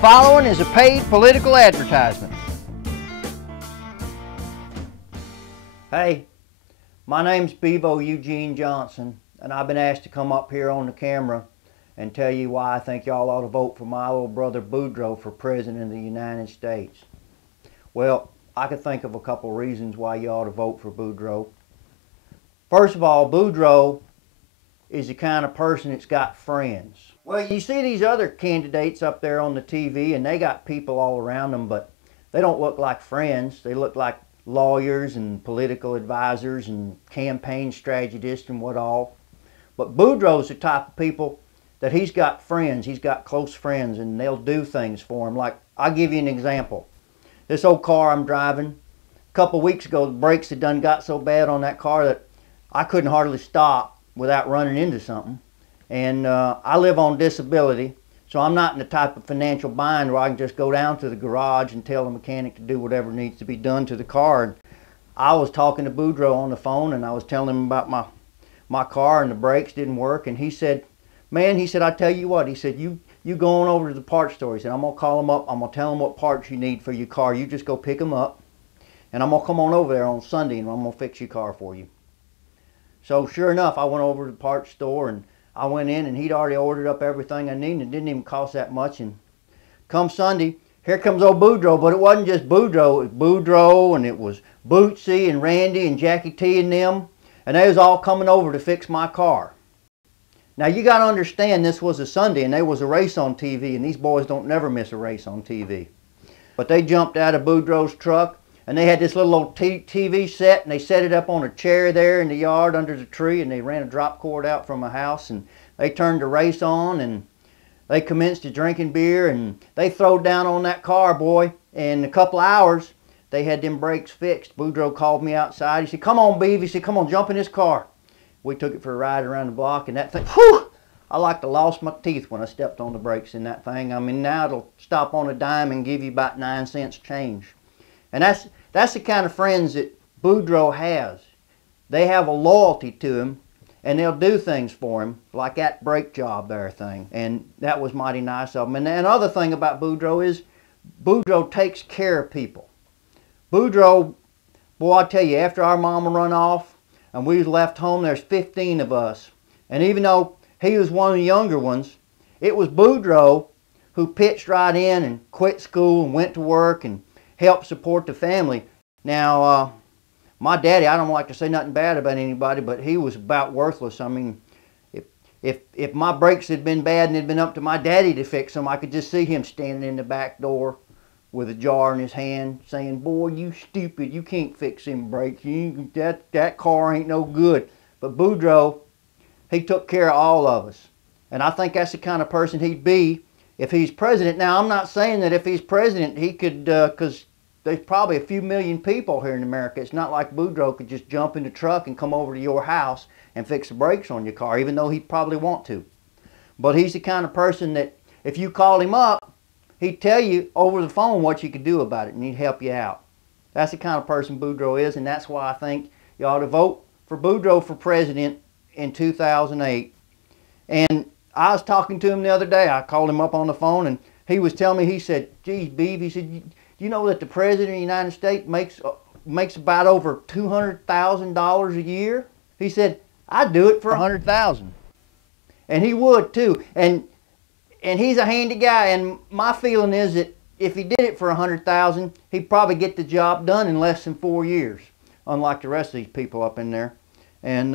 following is a paid political advertisement. Hey, my name's Bevo Eugene Johnson, and I've been asked to come up here on the camera and tell you why I think y'all ought to vote for my little brother Buedro for President of the United States. Well, I could think of a couple reasons why you ought to vote for Buedro. First of all, Buedro is the kind of person that's got friends. Well, you see these other candidates up there on the TV, and they got people all around them, but they don't look like friends. They look like lawyers and political advisors and campaign strategists and what all. But Buedro's the type of people that he's got friends. He's got close friends, and they'll do things for him. Like, I'll give you an example. This old car I'm driving, a couple weeks ago, the brakes had done got so bad on that car that I couldn't hardly stop without running into something. And I live on disability, so I'm not in the type of financial bind where I can just go down to the garage and tell the mechanic to do whatever needs to be done to the car. And I was talking to Buedro on the phone, and I was telling him about my car, and the brakes didn't work. And he said, man, he said, I tell you what, he said, you go on over to the parts store. He said, I'm going to call them up. I'm going to tell them what parts you need for your car. You just go pick them up, and I'm going to come on over there on Sunday, and I'm going to fix your car for you. So sure enough, I went over to the parts store, and I went in, and he'd already ordered up everything I needed, and it didn't even cost that much. And come Sunday, here comes old Buedro, but it wasn't just Buedro. It was Buedro, and it was Bootsy and Randy and Jackie T and them, and they was all coming over to fix my car. Now you got to understand, this was a Sunday, and there was a race on TV, and these boys don't never miss a race on TV. But they jumped out of Buedro's truck, and they had this little old TV set, and they set it up on a chair there in the yard under the tree, and they ran a drop cord out from a house, and they turned the race on, and they commenced to drinking beer, and they throwed down on that car, boy. In a couple hours, they had them brakes fixed. Buedro called me outside. He said, come on, Beav. He said, come on, jump in this car. We took it for a ride around the block, and that thing, whew, I like to lost my teeth when I stepped on the brakes in that thing. I mean, now it'll stop on a dime and give you about 9 cents change. And that's the kind of friends that Buedro has. They have a loyalty to him, and they'll do things for him, like that brake job there thing. And that was mighty nice of him. And another thing about Buedro is Buedro takes care of people. Buedro, boy, I tell you, after our mama run off and we was left home, there's 15 of us. And even though he was one of the younger ones, it was Buedro who pitched right in and quit school and went to work and help support the family. Now, my daddy, I don't like to say nothing bad about anybody, but he was about worthless. I mean, if my brakes had been bad and it had been up to my daddy to fix them, I could just see him standing in the back door with a jar in his hand saying, boy, you stupid, you can't fix them brakes. That car ain't no good. But Buedro, he took care of all of us. And I think that's the kind of person he'd be if he's president. Now, I'm not saying that if he's president, he could, because there's probably a few million people here in America. It's not like Buedro could just jump in the truck and come over to your house and fix the brakes on your car, even though he'd probably want to. But he's the kind of person that if you called him up, he'd tell you over the phone what you could do about it, and he'd help you out. That's the kind of person Buedro is, and that's why I think you ought to vote for Buedro for president in 2008. And I was talking to him the other day. I called him up on the phone, and he was telling me, he said, geez, Beav, he said, you know that the President of the United States makes about over $200,000 a year? He said, I'd do it for $100,000. And he would too. And he's a handy guy, and my feeling is that if he did it for $100,000, he'd probably get the job done in less than 4 years, unlike the rest of these people up in there. And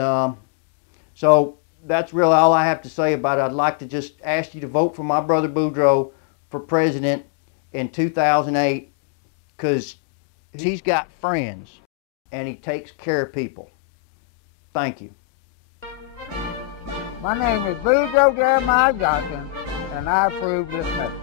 so that's really all I have to say about it. I'd like to just ask you to vote for my brother Buedro for president in 2008, because he's got friends and he takes care of people. Thank you. My name is Bevo Eugene Johnson, and I approve this message.